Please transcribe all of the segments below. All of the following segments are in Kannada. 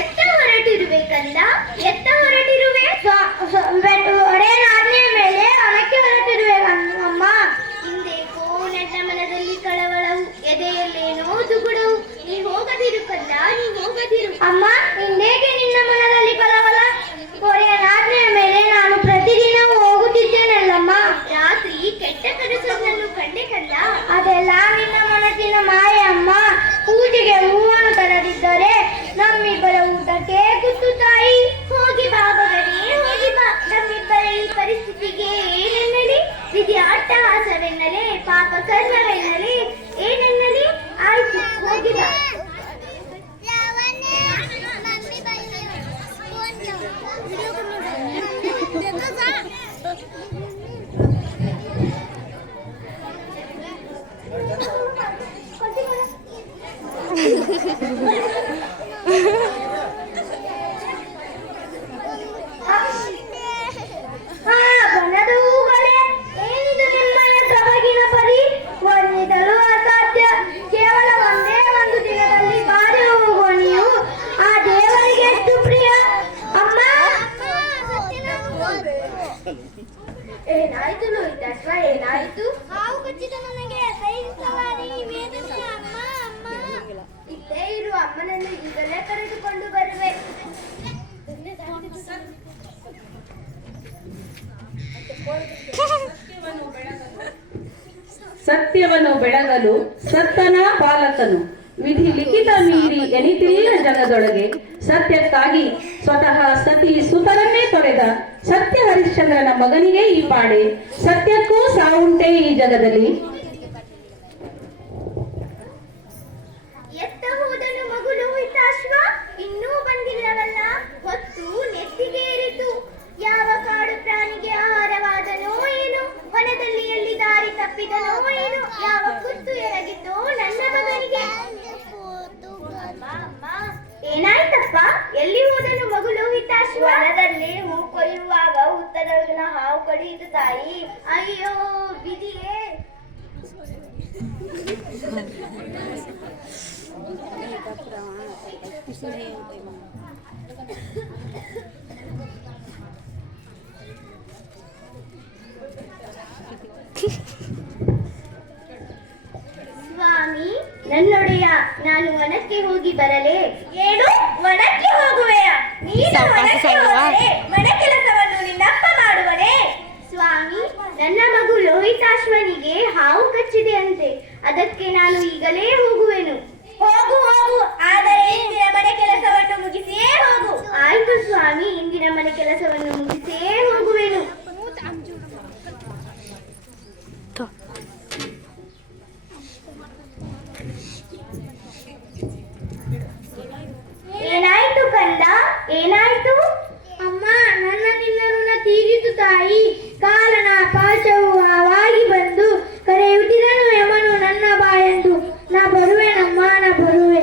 ಎತ್ತ ಹೊರಟಿರುವೆ ಕಂದ, ಎತ್ತ ಹೊರಟಿರುವೆ? ಒಡೆಯನಾಜ್ಞೆಯ ಮೇಲೆ ಹೊರಕ್ಕೆ ಹೊರಟಿರುವೆ ಅಮ್ಮ. ಹಿಂದೇಕೋ ನನ್ನ ಮನದಲ್ಲಿ ಕಳವಳವು, ಎದೆಯಲ್ಲೇನೋ ದುಗುಡವು. ನೀ ಹೋಗದಿರು ಕಂದ, ನೀ ಹೋಗದಿರು. ಅಮ್ಮ, ಹಿಂದೇಕೆ ನಿನ್ನ ಮನದಲ್ಲಿ ಕಳವಳ? ಒಡೆಯನಾಜ್ಞೆಯ ಮೇಲೆ ನಾನು ಪ್ರತಿದಿನವೂ ಹೋಗುತ್ತಿದ್ದೇನಲ್ಲಮ್ಮ. ರಾತ್ರಿ ಕೆಟ್ಟ ಕನಸನ್ನು ಕಂಡೆ ಕಂದ. ಅದೆಲ್ಲ ನಿನ್ನ ಮನಸ್ಸಿನ ಮಾಯೆ ಅಮ್ಮ. ಪೂಜೆಗೆ ಹೂವನ್ನು ತರದಿದ್ದರೆ ನಮ್ಮಿಬ್ಬರ ಊಟಕ್ಕೆ ಕುತ್ತು ತಾಯಿ. ಹೋಗಿ ಬಾ ಮಗನೇ, ಹೋಗಿ ಬಾ. ನಮ್ಮಿಬ್ಬರ ಈ ಪರಿಸ್ಥಿತಿಗೆ ಏನೆನ್ನಲಿ? ವಿಧಿ ಅಟ್ಟಹಾಸವೆನ್ನಲೇ, ಪಾಪ ಕರ್ಮವೆನ್ನಲೇ, ಏನೆನ್ನಲಿ? ಆಯ್ತು, ಹೋಗಿ ಬಾ. ಏನಾಯ್ತು ಲೋಹಿತಾಶ್ವ, ಏನಾಯ್ತು? ಹಾವು ಕಚ್ಚಿದ ನನಗೆ ಸವಾರಿ ವೇದನೆ. ಅಮ್ಮ ಅಮ್ಮ, ಇಲ್ಲೇ ಇರು, ಅಮ್ಮನನ್ನು ಈಗಲೇ ಕರೆದುಕೊಂಡು ಬರುವೆ. ಸತ್ಯವನ್ನು ಬೆಳಗಲು ಸತ್ತನ ಪಾಲಕನು, ವಿಧಿ ಲಿಖಿತ ಮೀರಿ ಎನಿತಿರಿಯ ಜಗದೊಳಗೆ ಸತ್ಯಕ್ಕಾಗಿ ಸ್ವತಃ ಸತಿ ಸುತರನ್ನೇ ತೊರೆದ ಸತ್ಯ ಹರಿಶ್ಚಂದ್ರನ ಮಗನಿಗೆ ಈ ಪಾಡೆ. ಸತ್ಯಕ್ಕೂ ಸಾವುಂಟೆ ಈ ಜಗದಲ್ಲಿ. ಎತ್ತ ಹೋದನು ಮಗು ಲೋಹಿತಾಶ್ವ, ಇನ್ನೂ ಬಂದಿಲ್ಲವಲ್ಲ? ಹೊತ್ತು ನೆತ್ತಿಗೆ ಏರಿತು. ಯಾವ ಕಾಡು ಪ್ರಾಣಿಗೆ ಆಹಾರವಾದನೋ ಏನು? ವನದಲ್ಲಿ ಎಲ್ಲಿ ದಾರಿ ತಪ್ಪಿದನೋ ಏನು? ಯಾವ ಕುತ್ತು ಎರಗಿದ್ದೋ ನನ್ನ ಮಗನಿಗೆ? ಏನಾಯ್ತಪ್ಪ? ಎಲ್ಲಿ ಹೋದನು ಮಗು ಲೋಹಿತಾಶ್ವ? ವನದಲ್ಲಿ ಹೂ ಕೊಯ್ಯುವಾಗ ಹುತ್ತದೊಳಗಿನ ಹಾವು ಕಡಿಯಿತು ತಾಯಿ. ಅಯ್ಯೋ ವಿಧಿಯೇ. ಸ್ವಾಮಿ, ನನ್ನೊಡೆಯ, ನಾನು ವನಕ್ಕೆ ಹೋಗಿ ಬರಲೇ? ಏನು, ವನಕ್ಕೆ ಹೋಗುವೆಯ? ನೀನು ವನಕ್ಕೆ ಹೋದರೆ ಮನೆ ಕೆಲಸವನ್ನು ನಿನ್ನಪ್ಪ ಮಾಡುವನೇ? ಸ್ವಾಮಿ, ನನ್ನ ಮಗು ಲೋಹಿತಾಶ್ವನಿಗೆ ಹಾವು ಕಚ್ಚಿದೆ ಅಂತೆ. ಅದಕ್ಕೆ ನಾನು ಈಗಲೇ ಹೋಗುವೆನು. ಹೋಗು ಹೋಗು, ಆದರೆ ಇಂದಿನ ಮನೆ ಕೆಲಸವನ್ನು ಮುಗಿಸಿಯೇ ಹೋಗು. ಆಯ್ತು ಸ್ವಾಮಿ, ಇಂದಿನ ಮನೆ ಕೆಲಸವನ್ನು ಮುಗಿಸಿಯೇ ಹೋಗುವೆನು. ಏನಾಯ್ತು ಕಂದ, ಏನಾಯ್ತು? ಅಮ್ಮ, ನನ್ನ ನಿನ್ನ ಋಣ ತೀರಿತು ತಾಯಿ. ಕಾಲನ ಪಾಶವು ಹಾವಾಗಿ ಬಂದು ಕರೆಯುತ್ತಿದನು ಯಮನು ನನ್ನ ಬಾಯೆಂದು. ನಾ ಬರುವೆನಮ್ಮ, ನಾ ಬರುವೆ.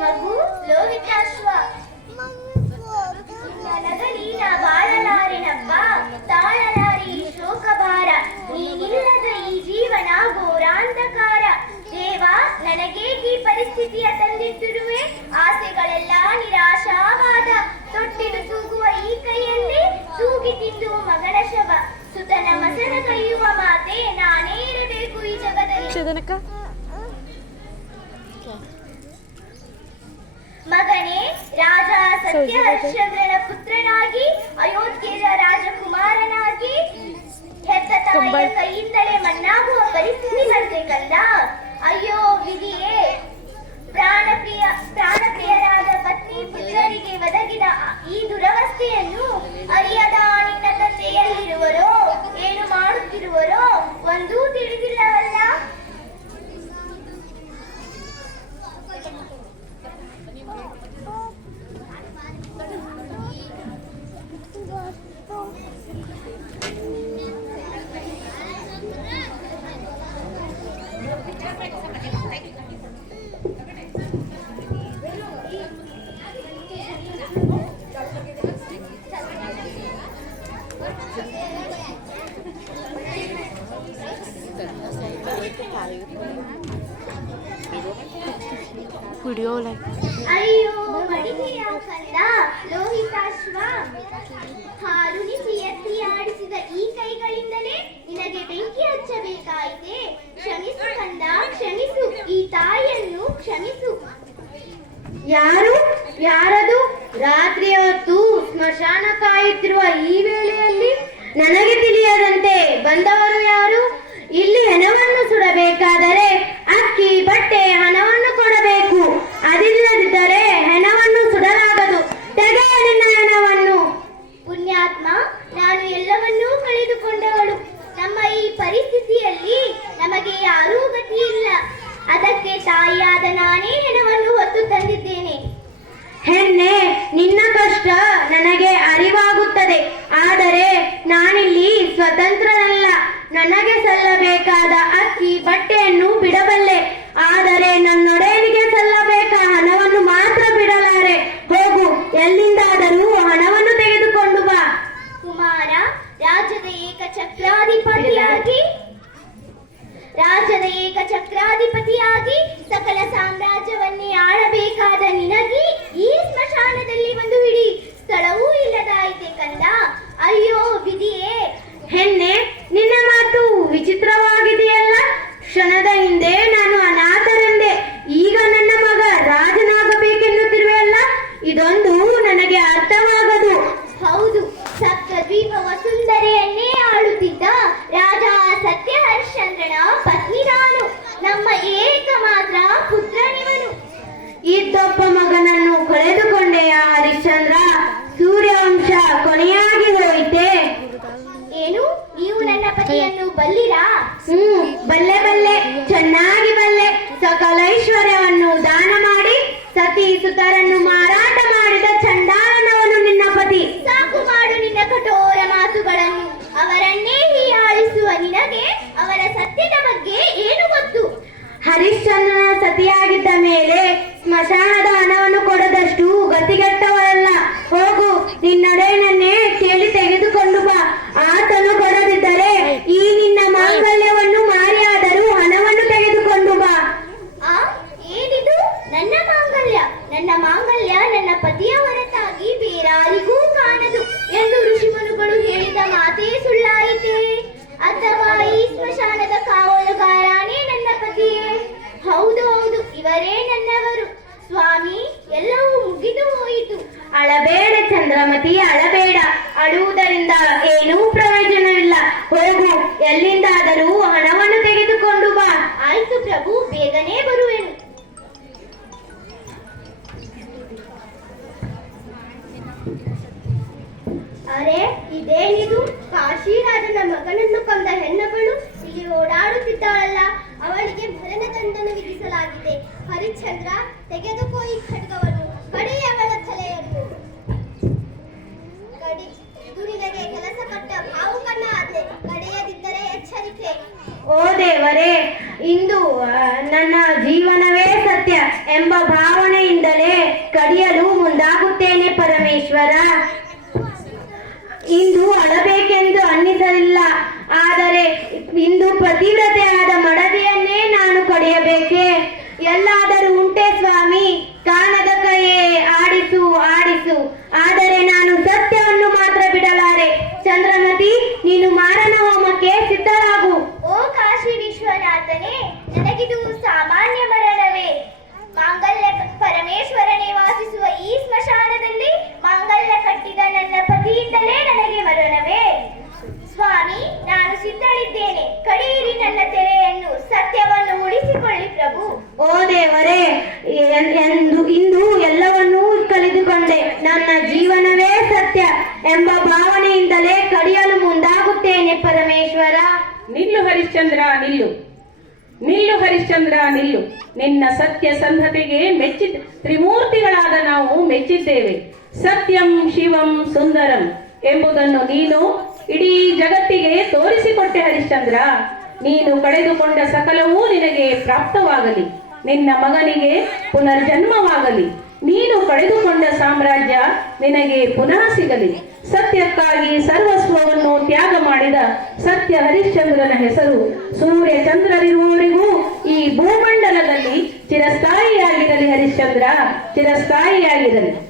ಮಗು ಲೋಹಿತಾಶ್ವ, ನನಗಲಿ ನಾ ಬಾಳಲಾರೆನಪ್ಪ, ತಾಳಲಾರಿ ಶೋಕಭಾರ. ನೀನಿಲ್ಲದ ಈ ಜೀವನ ಘೋರಾಂಧಕಾರ. ದೇವ, ನನಗೇಕೀ ಪರಿಸ್ಥಿತಿಯ ತಂದಿಟ್ಟಿರುವೆ? ಆಸೆಗಳೆಲ್ಲ ನಿರಾಶಾವಾದ. ತೊಟ್ಟಿಲು ತೂಗುವ ಈ ಕೈಯಲ್ಲಿ ತೂಗಿ ತಿಂದು ಮಗನ ಶವ. ಸುತನ ಮಸನ ಕೈಯುವ ಮಾತೆ, ನಾನೇ ಇರಬೇಕು ಈ ಜಗದಲ್ಲಿ. ಮಗನೇ, ರಾಜ ಸತ್ಯ ಹರಿಶ್ಚಂದ್ರನ ಪುತ್ರನಾಗಿ, ಅಯೋಧ್ಯೆಯ ರಾಜಕುಮಾರನಾಗಿ, ಹೆತ್ತ ತಾಯಿಯ ಕೈಯಿಂದಲೇ ಮಣ್ಣಾಗುವ ಪರಿಸ್ಥಿತಿ ಬಂದೆ ಕಂದ. ಅಯ್ಯೋ ವಿಧಿಯೇ. ಪ್ರಾಣಪ್ರಿಯರಾದ ಪತ್ನಿ ಪುತ್ರರಿಗೆ ಒದಗಿದ ಈ ದುರವಸ್ಥೆಯನ್ನು ಅರಿಯದ ನಿನ್ನ ತಂದೆಯಲ್ಲಿರುವರೋ, ಏನು ಮಾಡುತ್ತಿರುವರೋ ಒಂದೂ ತಿಳಿದಿಲ್ಲವಲ್ಲ. ಅಯ್ಯೋ ಮಡಿಕೆಯ ಕಂದ ಲೋಹಿತಾಶ್ವ, ಹಾರುಣಿಸಿ ಎತ್ತಿ ಆಡಿಸಿದ ಈ ಕೈಗಳಿಂದಲೇ ನಿನಗೆ ಬೆಂಕಿ ಹಚ್ಚಬೇಕಾಯಿತೆ. ಕ್ಷಮಿಸು ಕಂದ, ಕ್ಷಮಿಸು, ಈ ತಾಯಿಯನ್ನು ಕ್ಷಮಿಸು. ಯಾರದು? ರಾತ್ರಿ ಹೊತ್ತು ಸ್ಮಶಾನ ಕಾಯುತ್ತಿರುವ ಈ ವೇಳೆಯಲ್ಲಿ ನನಗೆ ತಿಳಿಯದಂತೆ ಬಂದವರು ಯಾರು? ಇಲ್ಲಿ ಹೆಣವನ್ನು ಸುಡಬೇಕಾದರೆ ಅಕ್ಕಿ, ಬಟ್ಟೆ, ಹಣವನ್ನು ಕೊಡಬೇಕು. ಅದಿಲ್ಲದಿದ್ದರೆ ಹೆಣವನ್ನು ಸುಡಲಾಗದು. ತೆಗೆಯ ನಿನ್ನ ಹೆಣವನ್ನು. ಪುಣ್ಯಾತ್ಮ, ನಾನು ಎಲ್ಲವನ್ನೂ ಕಳೆದುಕೊಂಡವಳು. ನಮ್ಮ ಈ ಪರಿಸ್ಥಿತಿಯಲ್ಲಿ ನಮಗೆ ಯಾರೂ ಗತಿ ಇಲ್ಲ. ಅದಕ್ಕೆ ತಾಯಿಯಾದ ನಾನೇ ಹೆಣವನ್ನು ಹೊತ್ತು ತಂದಿದ್ದೇನೆ. ಹೆಣ್ಣೆ, ನಿನ್ನ ಕಷ್ಟ ನನಗೆ ಅರಿವಾಗುತ್ತದೆ. ಆದರೆ ನಾನಿಲ್ಲಿ ಸ್ವತಂತ್ರನಲ್ಲ. ನನಗೆ ಸಲ್ಲಬೇಕಾದ ಅಕ್ಕಿ, ಬಟ್ಟೆಯನ್ನು ಬಿಡಬಲ್ಲೆ. ಆದರೆ ನನ್ನೊಡೆಯನಿಗೆ ಸಲ್ಲಬೇಕ ಹಣವನ್ನು ಮಾತ್ರ ಬಿಡಲಾರೆ. ಹೋಗು, ಎಲ್ಲಿಂದಾದರೂ ಹಣವನ್ನು ತೆಗೆದುಕೊಂಡು ಬಾ. ಕುಮಾರ, ರಾಜ್ಯದ ಏಕಚಕ್ರಾಧಿಪತಿಯಾಗಿ ಸಕಲ ಸಾಮ್ರಾಜ್ಯವನ್ನೇ ಆಳಬೇಕಾದ ನಿನಗೆ ಈ ಸ್ಮಶಾನದಲ್ಲಿ ಒಂದು ಹಿಡಿ ಸ್ಥಳವೂ ಇಲ್ಲದಾಯಿತೆ ಕಂದ. ಅಯ್ಯೋ ವಿಧಿಯೇ. ಹೆಣ್ಣೆ, ನಿನ್ನ ಮಾತು ವಿಚಿತ್ರವಾಗಿದೆಯಲ್ಲ. ಕ್ಷಣದ ಹಿಂದೆ ನಾನು ಅನಾಥರೆಂದೆ, ಈಗ ನನ್ನ ಮಗ ರಾಜನಾಗಬೇಕೆನ್ನುತ್ತಿರುವೆಯಲ್ಲ. ಇದೊಂದು ನನಗೆ ಅರ್ಥವಾಗದು. ಹೌದು, ಸಪ್ತ ದ್ವೀಪ ವಸುಂಧರೆಯನ್ನೇ ಆಳುತ್ತಿದ್ದ ರಾಜ ಸತ್ಯ ಹರಿಶ್ಚಂದ್ರನ ಪತ್ನಿ ನಾನು. ನಮ್ಮ ಏಕಮಾತ್ರ ಪುತ್ರನಿವನು. ಇದ್ದೊಬ್ಬ ಮಗನನ್ನು ಕಳೆದುಕೊಂಡೆಯ ಹರಿಶ್ಚಂದ್ರ. ಸೂರ್ಯವಂಶ ಕೊನೆಯಾಗಿ ಹೋಯಿತೆ. ಏನು, ನೀವು ನನ್ನ ಪತಿಯನ್ನು ಬಲ್ಲಿರಾ? ಬಲ್ಲೆ, ಚೆನ್ನಾಗಿ ಬಲ್ಲೆ. ಸಕಲ ಐಶ್ವರ್ಯವನ್ನು ದಾನ ಮಾಡಿ ಸತಿ ಸುತರನ್ನು ಮಾರಾಟ ಮಾಡಿದ ಚಂಡಾಲನವನು ನಿನ್ನ ಪತಿ. ಸಾಕು ಮಾಡು ನಿನ್ನ ಕಠೋರ ಮಾತುಗಳನ್ನು. ಅವರನ್ನೇ ಹೀಯಾಳಿಸುವ ನಿನಗೆ ಅವರ ಸತ್ಯದ ಬಗ್ಗೆ ಏನು ಗೊತ್ತು? ಹರಿಶ್ಚಂದ್ರನ ಸತಿಯಾಗಿದ್ದ ಮೇಲೆ ಸ್ಮಶಾನದ ಹಣವನ್ನು ಕೊಡದಷ್ಟು ಗತಿಗೆಟ್ಟವರಲ್ಲ. ಹೋಗು, ನಿನ್ನೊಡೆಯನನ್ನೇ ಕೇಳಿ ತೆಗೆದುಕೊಂಡು ಬಾ. ಆತನು ಕೊಡದಿದ್ದರೆ ಈ ನಿನ್ನ ಮಾಂಗಲ್ಯವನ್ನು ಮಾರಿಯಾದರೂ ಹಣವನ್ನು ತೆಗೆದುಕೊಂಡು ಬಾ. ಏನಿದು? ನನ್ನ ಮಾಂಗಲ್ಯ? ನನ್ನ ಮಾಂಗಲ್ಯ ನನ್ನ ಪತಿಯ ಹೊರತಾಗಿ ಬೇರಾರಿಗೂ ಕಾಣದು ಎಂದು ಋಷಿಮುನಿಗಳು ಹೇಳಿದ ಮಾತೇ ಸುಳ್ಳಾಯಿತೇ? ಅಥವಾ ಈ ಸ್ಮಶಾನದ ಕಾವಲುಗಾರನೇ ನನ್ನ ಪತಿಯೇ? ಹೌದು, ಇವರೇ ನನ್ನವರು. ಸ್ವಾಮಿ, ಎಲ್ಲವೂ ಮುಗಿದು ಹೋಯಿತು. ಅಳಬೇಡ ಚಂದ್ರಮತಿ, ಅಳಬೇಡ. ಅಳುವುದರಿಂದ ಏನೂ ಪ್ರಯೋಜನವಿಲ್ಲ. ಹೋಗು, ಎಲ್ಲಿಂದಾದರೂ ಹಣವನ್ನು ತೆಗೆದುಕೊಂಡು ಬಾ. ಆಯ್ತು ಪ್ರಭು, ಬೇಗನೆ ಬರುವೆನು. ಅರೆ, ಇದೇನಿದು? ಕಾಶಿರಾಜನ ಮಗನನ್ನು ಕೊಂದ ಹೆಣ್ಣಗಳು ಇಲ್ಲಿ ಓಡಾಡುತ್ತಿದ್ದಾಳಲ್ಲ. ಅವಳಿಗೆ ಮರಣದಂಡನೆ ವಿಧಿಸಲಾಗಿದೆ. ಹರಿಶ್ಚಂದ್ರ, ತೆಗೆದುಕೋ ಈ ಖಡ್ಗವನ್ನು, ಕಡಿಯವಳ ತಲೆಯನ್ನು. ಇದು ನಿನಗೆ ಕೆಲಸ ಕೊಟ್ಟ ಭಾವುಕನ ಆದೆ. ಕಡೆಯದಿದ್ದರೆ ಎಚ್ಚರಿಕೆ. ಓ ದೇವರೇ, ಇಂದು ನನ್ನ ಜೀವನವೇ ಸತ್ಯ ಎಂಬ ಭಾವನೆಯಿಂದಲೇ ಕಡಿಯಲು ಮುಂದಾಗುತ್ತೇನೆ ಪರಮೇಶ್ವರ. ಇಂದು ಅಳಬೇಕೆಂದು ಅನ್ನಿಸಲಿಲ್ಲ. ಆದರೆ ಇಂದು ಪತಿವ್ರತೆಯಾದ ಮಡದಿಯನ್ನೇ ನಾನು ಕಡಿಯಬೇಕೆ? ಎಲ್ಲಾದರೂ ಉಂಟೆ ಸ್ವಾಮಿ? ಕಾಣದ ಕೈಯೇ ಆಡಿಸು. ಆದರೆ ನಾನು ಸತ್ಯವನ್ನು ಮಾತ್ರ ಬಿಡಲಾರೆ. ಚಂದ್ರಮತಿ, ನೀನು ಮಾರಣ ಹೋಮಕ್ಕೆ ಸಿದ್ಧರಾಗು. ಓ ಕಾಶಿ ವಿಶ್ವನಾಥನೇ, ನನಗಿದು ಸಾಮಾನ್ಯ ಮರಣವೇ? ಮಾಂಗಲ್ಯ ಪರಮೇಶ್ವರನೇ ವಾಸಿಸುವ ಈ ಸ್ಮಶಾನದಲ್ಲಿ ಮಾಂಗಲ್ಯ ಕಟ್ಟಿದ ನನ್ನ ಪತಿಯಿಂದಲೇ ನನಗೆ ಮರಣವೇ? ಸ್ವಾಮಿ, ನಾನು ಸಿದ್ಧಳಿದ್ದೇನೆ. ಕಡಿಯಿರಿ ನನ್ನ ತೆರೆಯನ್ನು. ಸತ್ಯವನ್ನು ಉಳಿಸಿಕೊಳ್ಳಿ ಪ್ರಭು. ಓ ದೇವರೇ, ಇಂದು ಎಲ್ಲವನ್ನೂ ಕಳೆದುಕೊಂಡೆ. ನನ್ನ ಜೀವನವೇ ಸತ್ಯ ಎಂಬ ಭಾವನೆಯಿಂದಲೇ ಕಡಿಯಲು ಮುಂದಾಗುತ್ತೇನೆ ಪರಮೇಶ್ವರ. ನಿಲ್ಲು ಹರಿಶ್ಚಂದ್ರ, ನಿಲ್ಲು ಹರಿಶ್ಚಂದ್ರ, ನಿಲ್ಲು. ನಿನ್ನ ಸತ್ಯಸಂಧತೆಗೆ ತ್ರಿಮೂರ್ತಿಗಳಾದ ನಾವು ಮೆಚ್ಚಿದ್ದೇವೆ. ಸತ್ಯಂ ಶಿವಂ ಸುಂದರಂ ಎಂಬುದನ್ನು ನೀನು ಇಡೀ ಜಗತ್ತಿಗೆ ತೋರಿಸಿಕೊಟ್ಟೆ ಹರಿಶ್ಚಂದ್ರ. ನೀನು ಕಳೆದುಕೊಂಡ ಸಕಲವೂ ನಿನಗೆ ಪ್ರಾಪ್ತವಾಗಲಿ. ನಿನ್ನ ಮಗನಿಗೆ ಪುನರ್ಜನ್ಮವಾಗಲಿ. ನೀನು ಕಳೆದುಕೊಂಡ ಸಾಮ್ರಾಜ್ಯ ನಿನಗೆ ಪುನಃ ಸಿಗಲಿ. ಸತ್ಯಕ್ಕಾಗಿ ಸರ್ವಸ್ವವನ್ನು ತ್ಯಾಗ ಮಾಡಿದ ಸತ್ಯ ಹರಿಶ್ಚಂದ್ರನ ಹೆಸರು ಸೂರ್ಯ ಚಂದ್ರರಿರುವವರಿಗೂ ಈ ಭೂಮಂಡಲದಲ್ಲಿ ಹರಿಶ್ಚಂದ್ರ ಚಿರಸ್ಥಾಯಿಯಾಗಿರಲಿ.